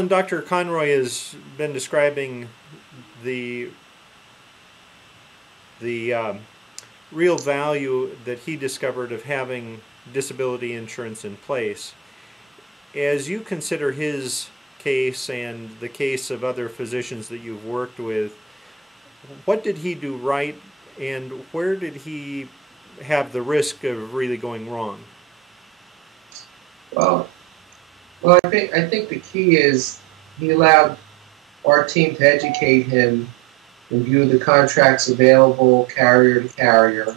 Alan, Dr. Conroy has been describing the real value that he discovered of having disability insurance in place. As you consider his case and the case of other physicians that you've worked with, what did he do right, and where did he have the risk of really going wrong? Well, I think the key is he allowed our team to educate him, review the contracts available carrier to carrier,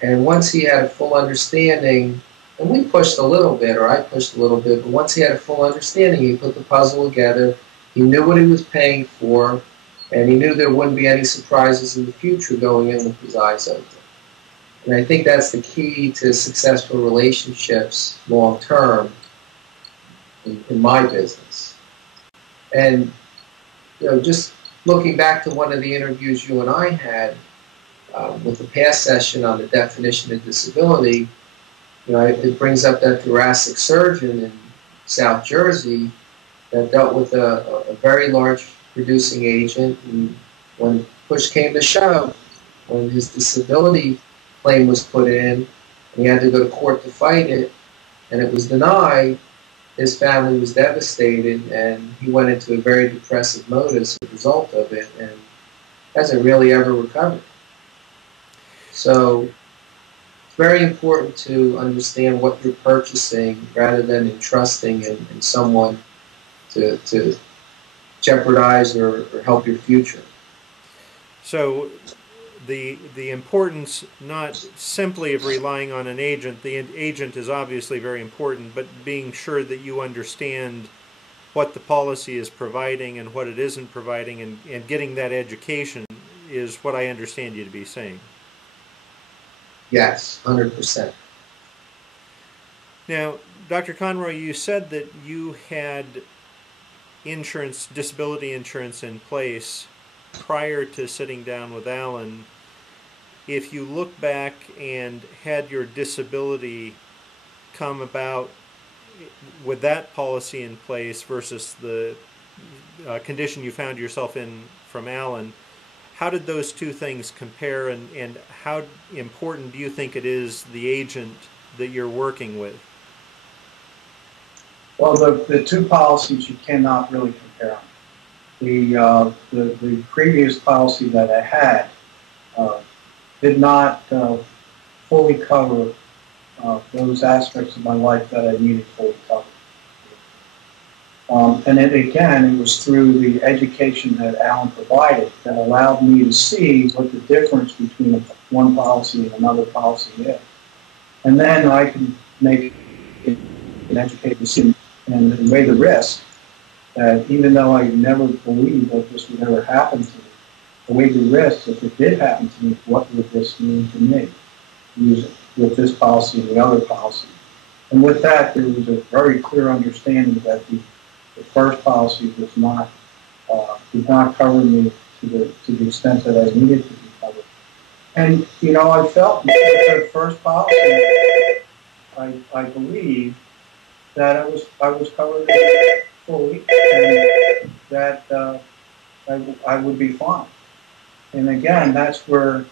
and once he had a full understanding, and we pushed a little bit, or I pushed a little bit, but once he had a full understanding, he put the puzzle together, he knew what he was paying for, and he knew there wouldn't be any surprises in the future going in with his eyes open. And I think that's the key to successful relationships long term in my business. And just looking back to one of the interviews you and I had with the past session on the definition of disability, it brings up that thoracic surgeon in South Jersey that dealt with a very large producing agent, and when push came to shove, when his disability claim was put in, and he had to go to court to fight it, and it was denied, his family was devastated, and he went into a very depressive mode as a result of it, and hasn't really ever recovered. So it's very important to understand what you're purchasing rather than entrusting in someone to jeopardize or help your future. So the importance not simply of relying on an agent, the agent is obviously very important, but being sure that you understand what the policy is providing and what it isn't providing, and getting that education is what I understand you to be saying. Yes, 100%. Now, Dr. Conroy, you said that you had insurance, disability insurance in place prior to sitting down with Alan. If you look back and had your disability come about with that policy in place versus the condition you found yourself in from Alan, how did those two things compare, and how important do you think it is the agent that you're working with? Well, the two policies you cannot really compare them. The previous policy that I had did not fully cover those aspects of my life that I needed fully covered. And it was through the education that Alan provided that allowed me to see what the difference between one policy and another policy is. And then I can make an educated decision and weigh the risk that even though I never believed that this would ever happen to me, I weighed the risk that if it did happen to me, what would this mean to me with this policy and the other policy. And with that, there was a very clear understanding that the first policy was not did not cover me to the extent that I needed to be covered. And I felt with the first policy, I believe that I was covered fully, and that I would be fine. And again, that's where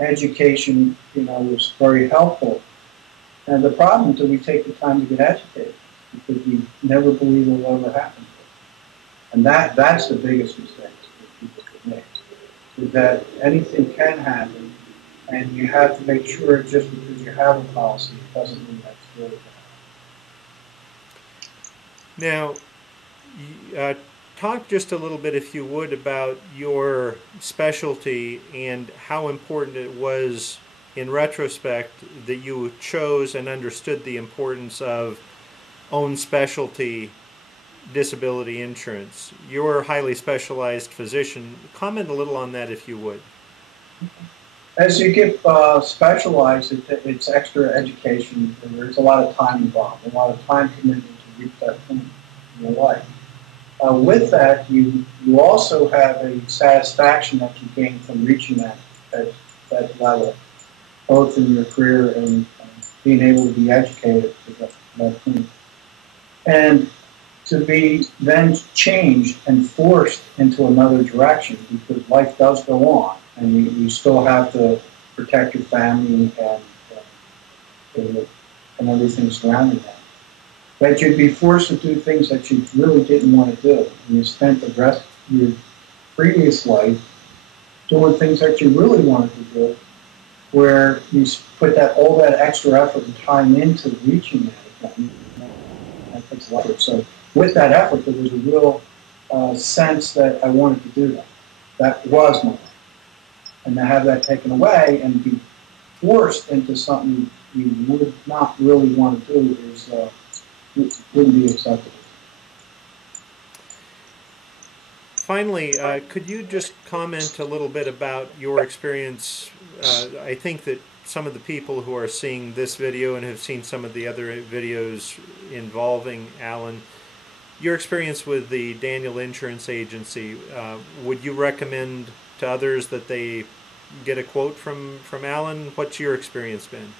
education, was very helpful. And the problem is that we take the time to get educated because we never believe it will ever happen. And that's the biggest mistake that people can make, is that anything can happen, and you have to make sure just because you have a policy, it doesn't mean that's really going to happen. Now, talk just a little bit, if you would, about your specialty and how important it was in retrospect that you chose and understood the importance of own specialty disability insurance. You're a highly specialized physician. Comment a little on that, if you would. As you get specialized, it's extra education. There's a lot of time involved, a lot of time commitment to reach that point in your life. With that, you also have a satisfaction that you gain from reaching that level, both in your career and being able to be educated to that point. And to be then changed and forced into another direction because life does go on, and you still have to protect your family and everything surrounding that. But you'd be forced to do things that you really didn't want to do, and you spent the rest of your previous life doing things that you really wanted to do, where you put all that extra effort and time into reaching that again. That takes a lot of effort. So with that effort, there was a real sense that I wanted to do that. That was my life. And to have that taken away and be forced into something you would not really want to do wouldn't be acceptable. Finally, could you just comment a little bit about your experience? I think that some of the people who are seeing this video and have seen some of the other videos involving Alan, your experience with the Daniel Insurance Agency, would you recommend to others that they get a quote from Alan? What's your experience been?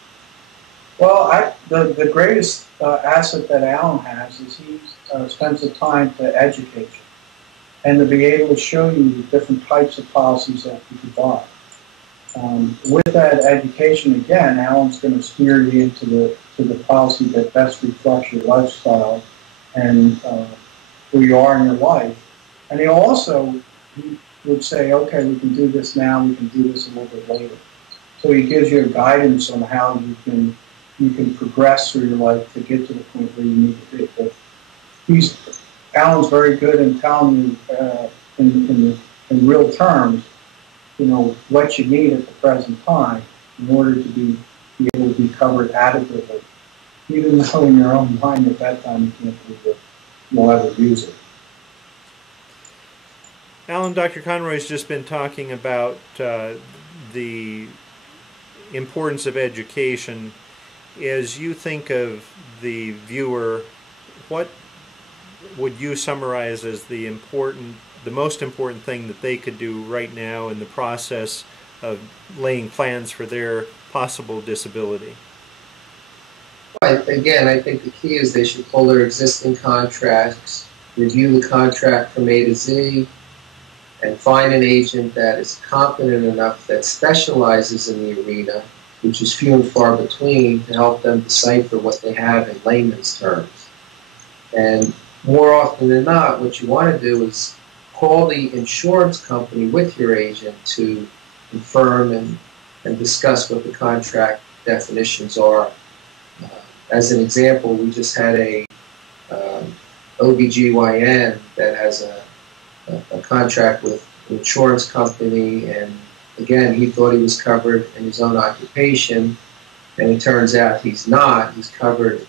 Well, the greatest asset that Alan has is he spends the time to educate you and to be able to show you the different types of policies that you can buy. With that education, again, Alan's going to steer you into the policy that best reflects your lifestyle and who you are in your life. And he would say, okay, we can do this now, we can do this a little bit later. So he gives you a guidance on how you can progress through your life to get to the point where you need to be. But Alan's very good in telling you in real terms, what you need at the present time in order to be able to be covered adequately, even though in your own mind at that time you can't believe that you'll ever use it. Alan, Dr. Conroy's just been talking about the importance of education. As you think of the viewer, what would you summarize as the most important thing that they could do right now in the process of laying plans for their possible disability? Again, I think the key is they should pull their existing contracts, review the contract from A to Z, and find an agent that is competent enough, that specializes in the arena, which is few and far between, to help them decipher what they have in layman's terms. And more often than not, what you want to do is call the insurance company with your agent to confirm and discuss what the contract definitions are. As an example, we just had a OBGYN that has a contract with an insurance company, and again, he thought he was covered in his own occupation, and it turns out he's not. He's covered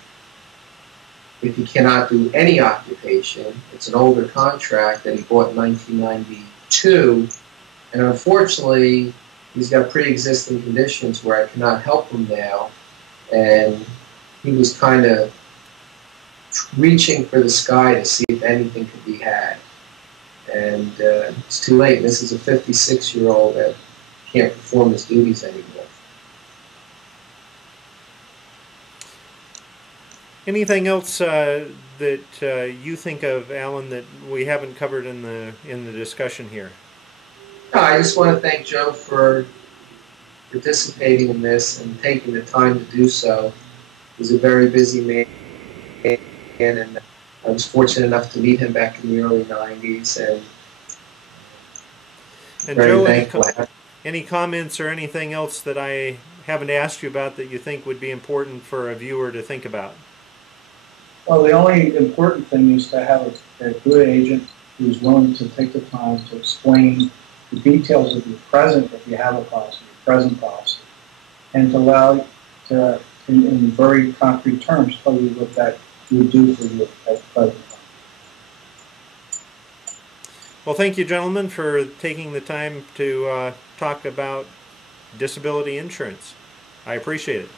if he cannot do any occupation. It's an older contract that he bought in 1992, and unfortunately, he's got pre-existing conditions where I cannot help him now, and he was kind of reaching for the sky to see if anything could be had. And it's too late. This is a 56-year-old that can't perform his duties anymore. Anything else that you think of, Alan, that we haven't covered in the discussion here? No, I just want to thank Joe for participating in this and taking the time to do so. He's a very busy man, and I was fortunate enough to meet him back in the early 90s. And Joe, any comments or anything else that I haven't asked you about that you think would be important for a viewer to think about? Well, the only important thing is to have a good agent who's willing to take the time to explain the details of your present, if you have a policy, your present policy, and to allow to, in very concrete terms, tell you what that would do for you at the present time. Well, thank you, gentlemen, for taking the time to talk about disability insurance. I appreciate it.